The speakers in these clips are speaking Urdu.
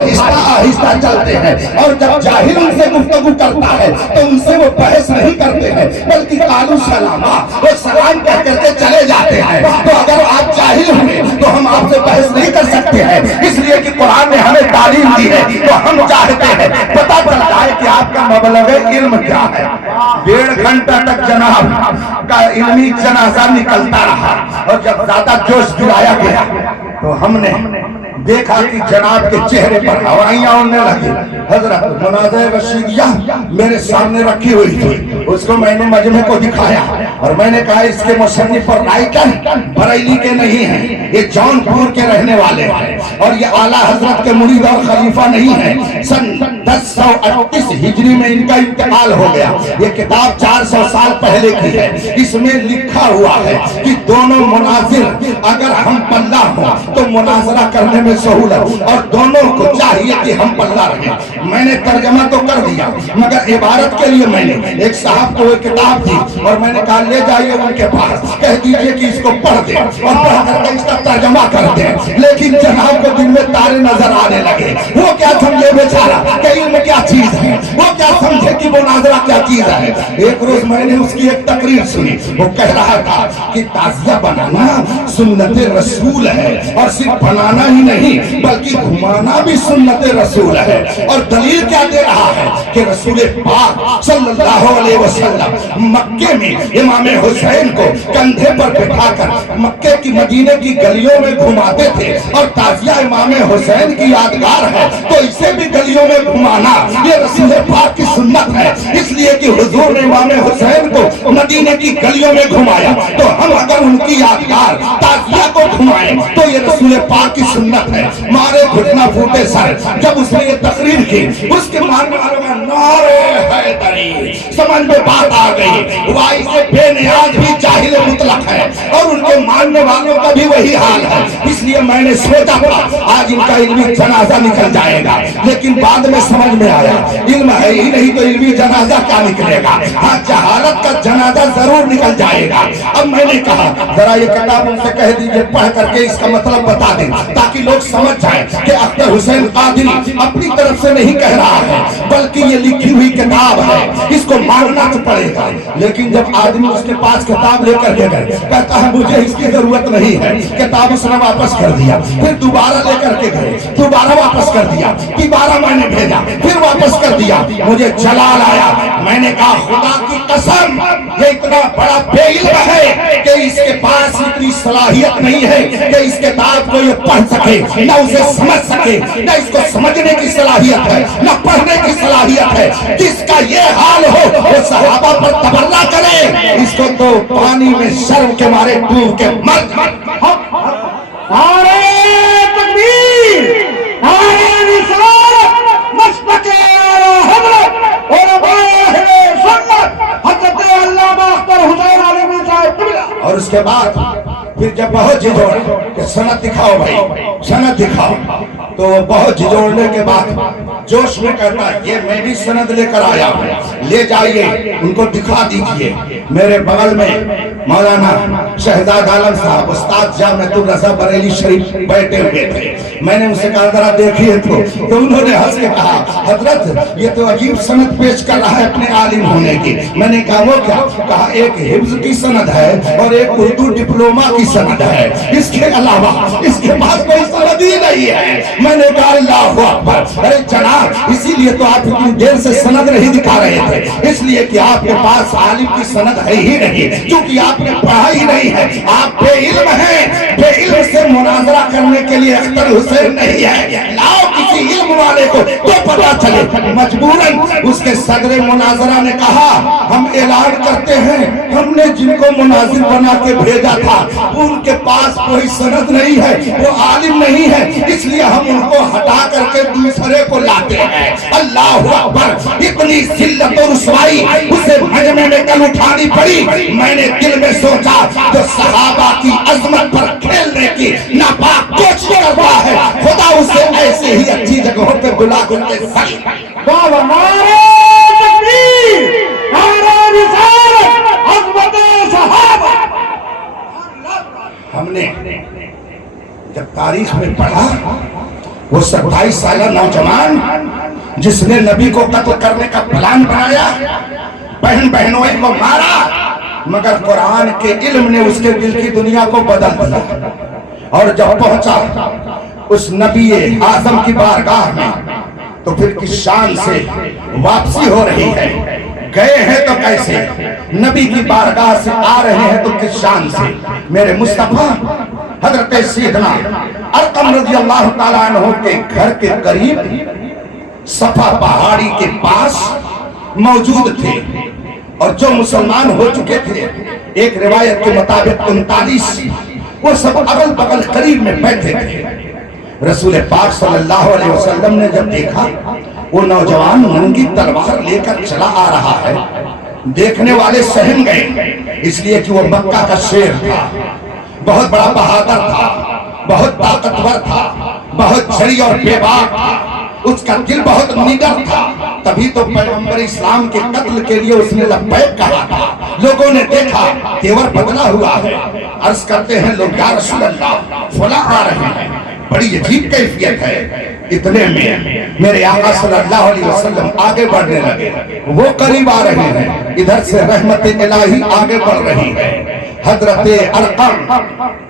آہستہ آہستہ چلتے ہیں، اور جب جاہل ان سے گفتگو کرتا ہے تو ان سے وہ بحث نہیں کرتے ہیں بلکہ قالوا سلاما، وہ سلام کہہ کر کے چلے جاتے ہیں۔ تو اگر آپ جاہل ہوئے تو ہم آپ سے بحث نہیں کر سکتے ہیں، اس لیے کہ قرآن نے ہمیں تعلیم دی ہے۔ تو ہم چاہتے ہیں پتہ چل جائے کہ آپ کا مبلغ علم کیا ہے۔ 1.5 گھنٹہ تک جناب کا علمی جنازہ نکلتا رہا، اور جب زیادہ جوش دلایا گیا تو ہم نے دیکھا کہ جناب کے چہرے پر ہوائیاں اڑنے لگی۔ حضرت مناظر رشیدیہ میرے سامنے رکھی ہوئی تھی، اس کو میں نے مجمع کو دکھایا اور میں نے کہا اس کے مصنف اور رائٹر بریلی کے نہیں ہیں، یہ جون پور کے رہنے والے ہیں، اور یہ اعلیٰ حضرت کے مرید اور خلیفہ نہیں ہیں۔ سن 1038 ہجری میں ان کا انتقال ہو گیا۔ یہ کتاب 400 سال پہلے کی ہے۔ اس میں لکھا ہوا ہے کہ دونوں مناظر اگر ہم پلہ ہوں تو مناظرہ کرنے میں سہولت، اور دونوں کو چاہیے کہ ہم پلہ رہیں۔ میں نے ترجمہ تو کر دیا، مگر عبارت کے لیے میں نے ایک صاحب کو ایک کتاب دی اور میں نے کہا لے جائیے ان کے پاس، کہہ دیجئے کہ اس کو پڑھ دیں اور پڑھ کر کے اس کا ترجمہ کر دیں۔ لیکن جناب کو دن میں تارے نظر آنے لگے۔ وہ کیا سمجھے بیچارہ کہ علم کیا چیز ہے، وہ کیا سمجھے کہ مناظرہ کیا چیز ہے۔ ایک روز میں نے اس کی ایک تقریر سنی، وہ کہہ رہا تھا کہ تعزیہ بنانا سنت رسول ہے، اور صرف بنانا ہی نہیں بلکہ گھمانا بھی سنت رسول ہے۔ اور دلیل کیا دے رہا ہے کہ رسول پاک صلی اللہ علیہ وسلم مکے میں امام حسین کو کندھے پر بٹھا کر مکے کی مدینے کی گلیوں میں گھماتے تھے، اور تعزیہ امام حسین کی یادگار ہے تو اسے بھی گلیوں میں گھمانا یہ رسول پاک کی سنت ہے۔ اس لیے کہ حضور نے امام حسین کو مدینے کی گلیوں میں گھمایا، تو ہم اگر ان کی یادگار تعزیہ کو گھمائیں تو یہ رسول پاک کی سنت ہے۔ مارے گھٹنا پھوٹے سر جب اس نے یہ تقریر کی، اس کے ماننے والوں میں نعرے حیدری، سمجھ میں بات آ گئی۔ وائی سے بے نیاز بھی جاہل مطلق ہے، اور ان کے ماننے والوں کا بھی وہی حال ہے۔ اس لیے میں نے سوچا تھا آج ان کا علمی جنازہ نکل جائے گا، لیکن بعد میں سمجھ میں آیا علم ہے ہی نہیں تو علمی جنازہ کیا نکلے گا۔ ہاں جہالت کا جنازہ ضرور نکل جائے گا۔ اب میں نے کہا ذرا یہ کتاب ان سے کہہ دیجئے پڑھ کر کے اس کا مطلب بتا دیں تاکہ لوگ سمجھ جائیں کہ اختر حسین قادری اپنی طرف سے نہیں کہہ رہا ہے بلکہ یہ لکھی ہوئی کتاب ہے، اس کو ماننا تو پڑے گا۔ لیکن جب آدمی اس کے پاس کتاب لے کر کے گئے کہتا ہے مجھے اس کی ضرورت نہیں ہے، کتاب اس نے واپس کر دیا، پھر دوبارہ لے کر کے گئے، دوبارہ واپس کر دیا، دوبارہ میں نے بھیجا، پھر واپس کر دیا۔ مجھے جلال آیا، میں نے کہا خدا کی قسم یہ اتنا بڑا بے علم ہے کہ اس کے پاس اتنی صلاحیت نہیں ہے کہ اس کتاب کو یہ پڑھ سکے، نہ اسے سمجھ سکے، نہ اس کو سمجھنے کی صلاحیت ہے، نہ پڑھنے کی صلاحیت ہے۔ جس کا یہ حال ہو وہ صحابہ پر تبرہ کرے، اس کو تو پانی میں شرم کے مارے ڈوب کے مر جائے۔ نعرہ تکبیر، نعرہ رسالت، مشتق اعلی حضرت علماء اہل سنت حضرت علامہ اختر حسین عالمی صاحب۔ اور اس کے بعد پھر جب بہت جھجوڑ کہ سند دکھاؤ بھائی، سند دکھاؤ، تو بہت جھجوڑنے کے بعد جوش میں کہتا ہے یہ میں بھی سند لے کر آیا ہوں، لے جائیے ان کو دکھا دیجئے۔ میرے بغل میں مولانا شہزاد عالم صاحب استاد جامعۃ الرضا بریلی شریف بیٹھے ہوئے تھے۔ میں نے ان سے کہا ذرا دیکھیے تو انہوں نے ہنس کے کہا حضرت یہ تو عجیب سند پیش کر رہا ہے اپنے عالم ہونے کی۔ میں نے کہا وہ کیا؟ کہا ایک حفظ کی سند ہے اور ایک اردو ڈپلوما کی سند ہے، اس کے علاوہ اس کے پاس کوئی سند ہی نہیں ہے۔ میں نے کہا اللہ اکبر، ارے جناب اسی لیے تو آپ اتنی دیر سے سند نہیں دکھا رہے تھے، اس لیے کہ آپ کے پاس عالم کی سند ہے ہی نہیں، کیونکہ آپ نے پڑھا ہی نہیں ہے، آپ بے علم ہیں۔ بے علم سے مناظرہ کرنے کے لیے اختر حسین نہیں ہے، لاؤ کسی علم والے کو تو پتہ چلے۔ مجبوراً اس کے صدر مناظرہ نے کہا ہم اعلان کرتے ہیں ہم نے جن کو مناظر بنا کے بھیجا تھا ان کے پاس کوئی سند نہیں ہے، وہ عالم نہیں ہے، اس لیے ہم ان کو ہٹا کر کے دوسرے کو لاتے ہیں۔ اللہ اکبر، اتنی ذلت و رسوائی اسے مجمع میں کل اٹھانی پڑی۔ میں نے دل میں سوچا جو صحابہ کی عظمت پر کھیلنے کی ناپاک کوشش کرتا ہے خدا اسے ایسے ہی اچھی جگہوں پہ بلا کر کے سخت۔ نعرہ تکبیر، نعرہ رسالت، عظمت صحابہ۔ ہم نے جب تاریخ میں پڑھا وہ 27 سالہ نوجوان جس نے نبی کو قتل کرنے کا پلان بنایا، بہن بہنوئی کو مارا، مگر قرآن کے علم نے اس کے دل کی دنیا کو بدل دیا۔ اور جب پہنچا اس نبی اعظم کی بارگاہ میں تو پھر کس شان سے واپسی ہو رہی ہے، گئے ہیں تو کیسے، نبی کی بارگاہ سے آ رہے ہیں تو کس شان سے۔ میرے مصطفیٰ حضرت سیدنا ارقم رضی اللہ تعالیٰ عنہ کے گھر کے قریب صفا پہاڑی کے پاس موجود تھے، اور جو مسلمان ہو چکے تھے ایک روایت کے مطابق 39، وہ سب اگل بغل قریب میں بیٹھے تھے۔ رسول پاک صلی اللہ علیہ وسلم نے جب دیکھا وہ نوجوان ننگی تلوار لے کر چلا آ رہا ہے، دیکھنے والے سہم گئے، اس لیے کہ وہ مکہ کا شیر تھا، بہت بڑا بہادر تھا، بہت طاقتور تھا، بہت جری اور بے باک تھا، اس کا دل بہت نڈر تھا، تبھی تو پیغمبر اسلام کے قتل کے لیے اس نے لبیک کہا تھا۔ لوگوں نے دیکھا تیور بدلا ہوا ہے، عرض کرتے ہیں لوگ یا رسول اللہ فلاں آ رہے ہیں، بڑی عجیب کیفیت ہے۔ اتنے میں میرے آقا صلی اللہ علیہ وسلم آگے بڑھنے لگے، وہ قریب آ رہے ہیں، ادھر سے رحمت الہی آگے بڑھ رہی ہے۔ حضرت ارقم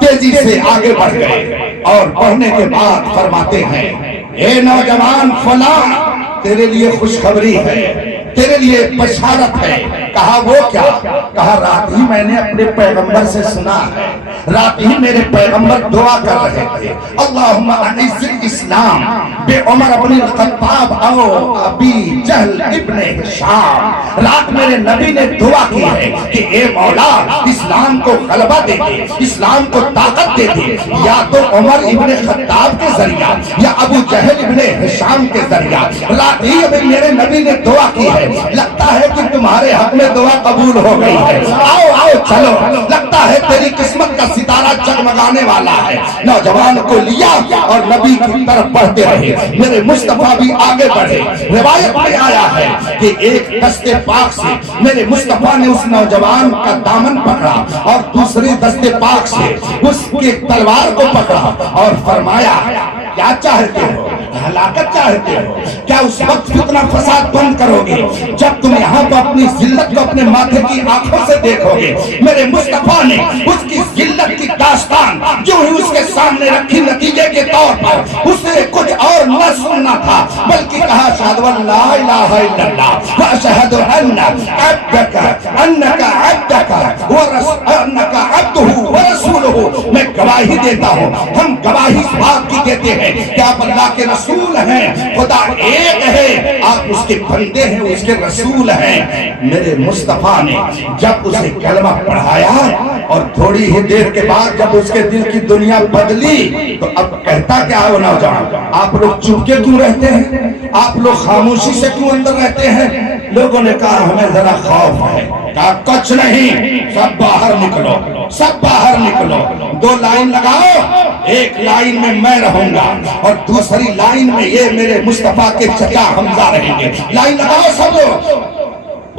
تیزی سے آگے بڑھ گئے اور بڑھنے کے بعد فرماتے ہیں اے نوجوان فلاں، تیرے لیے خوشخبری ہے، تیرے لیے بشارت ہے۔ کہا وہ کیا؟ کہا رات ہی میں نے اپنے پیغمبر سے سنا ہے، رات ہی میرے پیغمبر دعا کر رہے تھے اللہم اعز الاسلام بے عمر ابن الخطاب او ابی جہل ابن ہشام۔ رات میرے نبی نے دعا کی ہے کہ اے مولا اسلام کو غلبہ دے دے، اسلام کو طاقت دے دے، یا تو عمر ابن خطاب کے ذریعہ یا ابو جہل ابن ہشام کے ذریعہ۔ رات ہی ابھی میرے نبی نے دعا کی ہے، لگتا ہے کہ تمہارے حق میں دعا قبول ہو گئی ہے، آؤ آؤ چلو، لگتا ہے تیری قسمت کا ستارہ جگمگانے والا ہے۔ نوجوان کو لیا اور نبی کی طرف بڑھتے رہے، میرے مصطفیٰ بھی آگے بڑھے۔ روایت میں آیا ہے کہ ایک دست پاک سے میرے مصطفیٰ نے اس نوجوان کا دامن پکڑا اور دوسری دست پاک سے اس کے تلوار کو پکڑا اور فرمایا کیا چاہتے ہو؟ ہلاکت چاہتے ہو؟ کیا اس وقت فتنہ فساد بند کرو گے جب تم یہاں پر اپنی ذلت کو اپنے ماتھے کی آنکھوں سے دیکھو گے؟ میرے مصطفیٰ نے اس کی ذلت کی داستان جو ہی اس کے سامنے رکھی، نتیجے کے طور پر اسے کچھ اور نہ سننا تھا بلکہ کہا اشہد ان لا الہ الا اللہ واشہد ان عبدک انک عبدک انک عبدہ ورسولہ۔ میں گواہی دیتا ہوں، ہم گواہی اس بات کی دیتے ہیں کہ آپ اللہ کے رسول ہیں، خدا ایک ہے، آپ اس کے بندے ہیں، اس کے رسول ہیں۔ میرے مصطفیٰ نے جب اسے کلمہ پڑھایا اور تھوڑی ہی دیر کے بعد جب اس کے دل کی دنیا بدلی تو اب کہتا کیا ہے وہ نوجوان؟ آپ لوگ چپ کے کیوں رہتے ہیں؟ آپ لوگ خاموشی سے کیوں اندر رہتے ہیں؟ لوگوں نے کہا ہمیں ذرا خوف ہے۔ کہا کچھ نہیں، سب باہر نکلو، سب باہر نکلو، دو لائن لگاؤ، ایک لائن میں میں رہوں گا اور دوسری لائن میں یہ میرے مصطفیٰ کے چچا حمزہ رہیں گے۔ لائن لگاؤ سب لوگ۔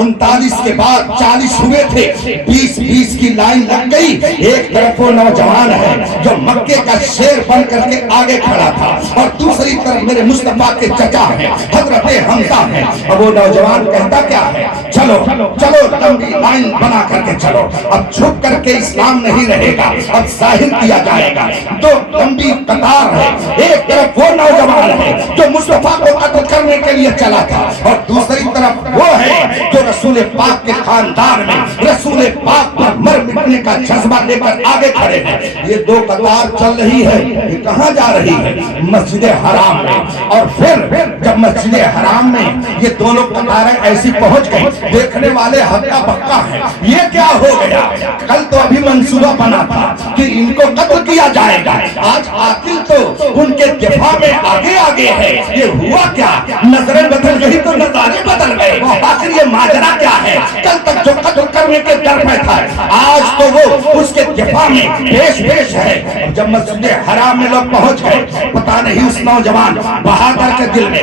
39 کے بعد 40 ہوئے تھے، 20 کی لائن لگ گئی۔ ایک طرف وہ نوجوان ہے جو مکے کا شیر بن کر کے آگے کھڑا تھا اور دوسری طرف میرے مصطفیٰ کے چچا ہیں، حضرت حمزہ ہیں، اور وہ نوجوان کہتا کیا ہے؟ چلو چلو لمبی لائن بنا کر کے چلو، اب چھپ کر کے اسلام نہیں رہے گا، اب ظاہر کیا جائے گا۔ تو لمبی قطار ہے، ایک طرف وہ نوجوان ہے جو مصطفیٰ کو قتل کرنے کے لیے چلا تھا اور دوسری طرف وہ ہے جو رسول پاک کے خاندان میں رسول پاک پر مر مٹنے کا جذبہ لے کر آگے کھڑے ہیں۔ یہ دو قطار چل رہی ہے، یہ کہاں جا رہی ہے؟ مسجد حرام میں۔ اور پھر جب مسجد حرام میں یہ دونوں قطاریں ایسی پہنچ گئی، دیکھنے والے ہکا بکا ہیں، یہ کیا ہو گیا؟ کل تو ابھی منصوبہ بنا تھا کہ ان کو قتل کیا جائے گا، آج عاقل تو ان کے دفاع میں آگے آگے ہے۔ یہ ہوا کیا؟ نظریں بدل گئی تو نظارے بدل گئے۔ آخر یہ ماجرا کیا ہے؟ کل تک جو قتل کرنے کے در پہ تھا، آج تو وہ اس کے دفاع میں پیش ہے۔ جب مسجد حرام میں لوگ پہنچ گئے، پتہ نہیں اس نوجوان بہادر کے دل میں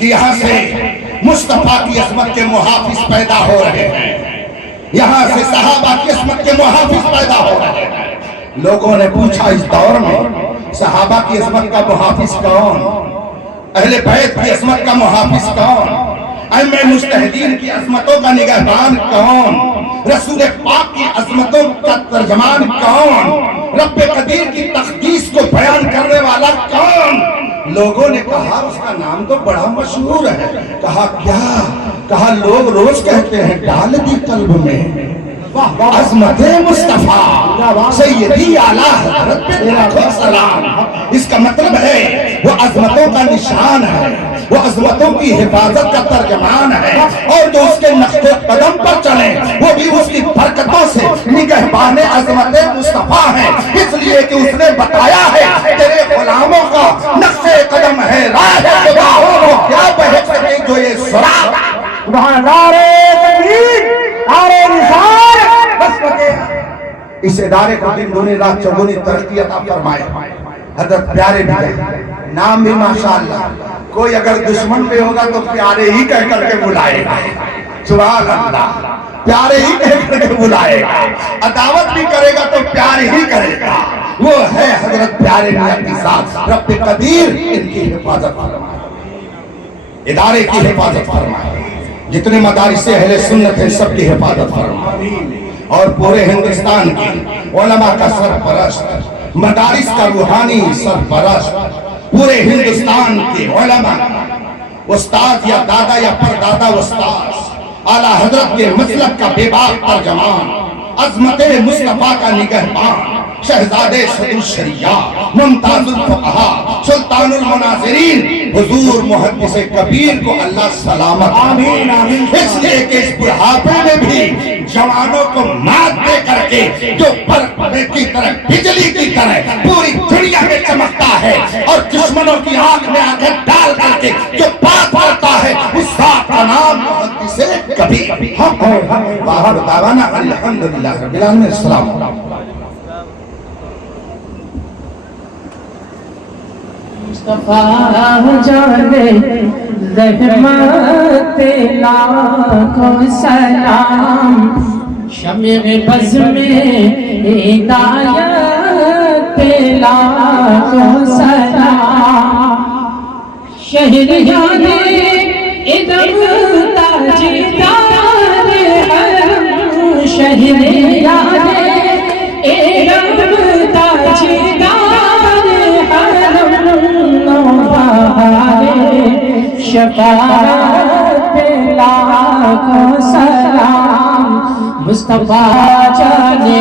کہ یہاں سے مصطفیٰ کی عظمت کے محافظ پیدا ہو رہے ہیں، یہاں سے صحابہ کی عظمت کے محافظ پیدا ہو رہے ہیں۔ لوگوں نے پوچھا اس دور میں صحابہ کی عظمت کا محافظ کون، اہل بیت کی عظمت کا محافظ کون، ائمہ مجتہدین کی عظمتوں کا نگہبان کون، رسول پاک کی عظمتوں کا ترجمان کون، رب قدیر کی تقدیس کو بیان کرنے والا کون؟ لوگوں نے کہا اس کا نام تو بڑا مشہور ہے۔ کہا کیا؟ کہا لوگ روز کہتے ہیں ڈال دی قلب میں عظمت مصطفیٰ سیدی اعلیٰ حضرت پہ لاکھوں سلام۔ اس کا مطلب ہے وہ عظمتوں کا نشان ہے، وہ عظمتوں کی حفاظت کا ترجمان ہے، اور جو اس کے نقش قدم پر چلے وہ بھی اس کی برکتوں سے نگہبان عظمت مصطفیٰ ہیں، اس لیے کہ اس نے بتایا ہے تیرے غلاموں کا نقش قدم ہے راہ خدا، وہ کیا بہک سکے جو یہ سراغ۔ نعرہ تکبیر، نعرہ رسالت، بس بکے اس ادارے کو دن دونی رات چوگنی ترقی عطا فرمائے۔ حضرت پیارے بھی ہے، نام بھی ماشاءاللہ، کوئی اگر دشمن پہ ہوگا تو پیارے ہی کہہ کر کے بلائے گا، سبحان اللہ، پیارے ہی کہہ کر کے بلائے گا، عداوت بھی کرے گا تو پیارے ہی کرے گا۔ وہ ہے حضرت پیارے میاں کے ساتھ، رب قدیر ان کی حفاظت فرمائے، ادارے کی حفاظت فرمائے، جتنے مدارس اہل سنت ہیں سب کی حفاظت فرمائے، اور پورے ہندوستان کی علماء کا سرپرست، مدارس کا روحانی سرپرست، پورے ہندوستان کے علماء، استاد یا دادا یا پردادا استاد، اعلیٰ حضرت کے مسلک کا بے باک ترجمان، عظمت مصطفیٰ کا نگہبان، شہزادے صدر الشریعہ، ممتاز الفقہاء، سلطان المناظرین، حضور محدث کبیر کو اللہ سلامت آمین آمین۔ اس لیے کہ اس بڑھاپے میں بھی جوانوں کو مات دے کر کے جو برق کی طرح بجلی کی طرح پوری دنیا میں چمکتا ہے، اور دشمنوں کی آنکھ میں آنکھیں ڈال کر کے جو بات کرتا ہے اس ذات کا نام محدث کبیر۔ واخر دعوانا الحمدللہ رب العالمین۔ السلام علیکم۔ مصطفیٰ جانے رحمت لاکھوں سلام، شمع بز میں ہدایت لاکھوں سلام، شہریان ادم تاجدار حرم، شہریان ادم تاجدار شفاعت لاکھوں سلام، مصطفیٰ جانے